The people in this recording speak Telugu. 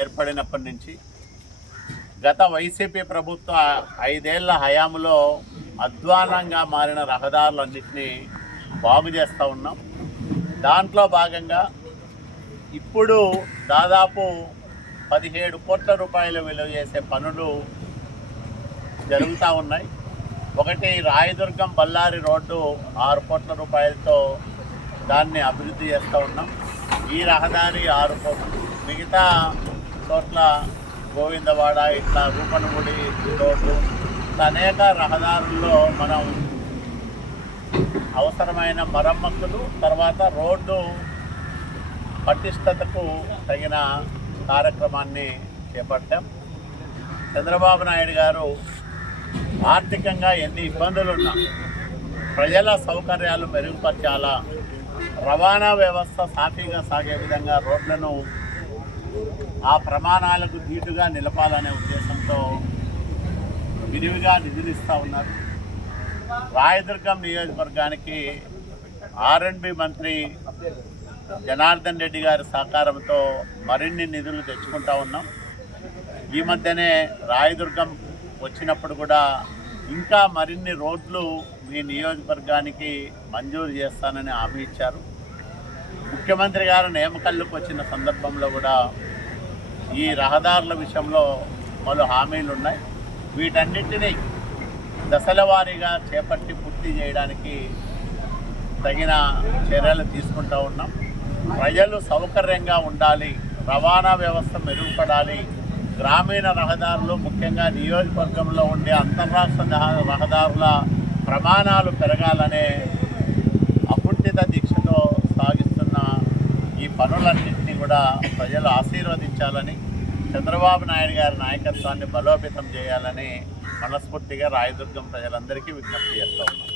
ఏర్పడినప్పటి నుంచి గత వైసీపీ ప్రభుత్వ 5 ఏళ్ల హయాంలో అధ్వానంగా మారిన రహదారులన్నింటినీ బాగు చేస్తూ ఉన్నాం. దాంట్లో భాగంగా ఇప్పుడు దాదాపు 17 కోట్ల రూపాయలు విలువ చేసే పనులు జరుగుతూ ఉన్నాయి. ఒకటి రాయదుర్గం బళ్ళారి రోడ్డు 6 కోట్ల రూపాయలతో దాన్ని అభివృద్ధి చేస్తూ ఉన్నాం. ఈ రహదారి 6 కోట్లు, మిగతా చోట్ల గోవిందవాడ ఇట్లా రూపనగుడి రోడ్డు అనేక రహదారుల్లో మనం అవసరమైన మరమ్మతులు, తర్వాత రోడ్డు పటిష్టతకు తగిన కార్యక్రమాన్ని చేపట్టాం. చంద్రబాబు నాయుడు గారు ఆర్థికంగా ఎన్ని ఇబ్బందులున్నా ప్రజల సౌకర్యాలు మెరుగుపరచాలా, రవాణా వ్యవస్థ సాఫీగా సాగే విధంగా రోడ్లను ఆ ప్రమాణాలకు ధీటుగా నిలపాలనే ఉద్దేశంతో విరివిగా నిధులు ఇస్తూ ఉన్నారు. రాయదుర్గం నియోజకవర్గానికి R&B మంత్రి జనార్దన్ రెడ్డి గారి సహకారంతో మరిన్ని నిధులు తెచ్చుకుంటూ ఉన్నాం. ఈ మధ్యనే రాయదుర్గం వచ్చినప్పుడు కూడా ఇంకా మరిన్ని రోడ్లు మీ నియోజకవర్గానికి మంజూరు చేస్తానని హామీ ఇచ్చారు. ముఖ్యమంత్రి గారు నేమకల్లుకు వచ్చిన సందర్భంలో కూడా ఈ రహదారుల విషయంలో పలు హామీలు ఉన్నాయి. వీటన్నిటినీ దశల వారీగా చేపట్టి పూర్తి చేయడానికి తగిన చర్యలు తీసుకుంటూ ఉన్నాం. ప్రజలు సౌకర్యంగా ఉండాలి, రవాణా వ్యవస్థ మెరుగుపడాలి, గ్రామీణ రహదారులు ముఖ్యంగా నియోజకవర్గంలో ఉండే అంతర్రాష్ట్ర రహదారుల ప్రమాణాలు పెరగాలనే అకుంఠిత దీక్షతో సాగిస్తున్న ఈ పనులన్నింటినీ కూడా ప్రజలు ఆశీర్వదించాలని, చంద్రబాబు నాయుడు గారి నాయకత్వాన్ని బలోపేతం చేయాలని మనస్ఫూర్తిగా రాయదుర్గం ప్రజలందరికీ విజ్ఞప్తి చేస్తూ ఉన్నాం.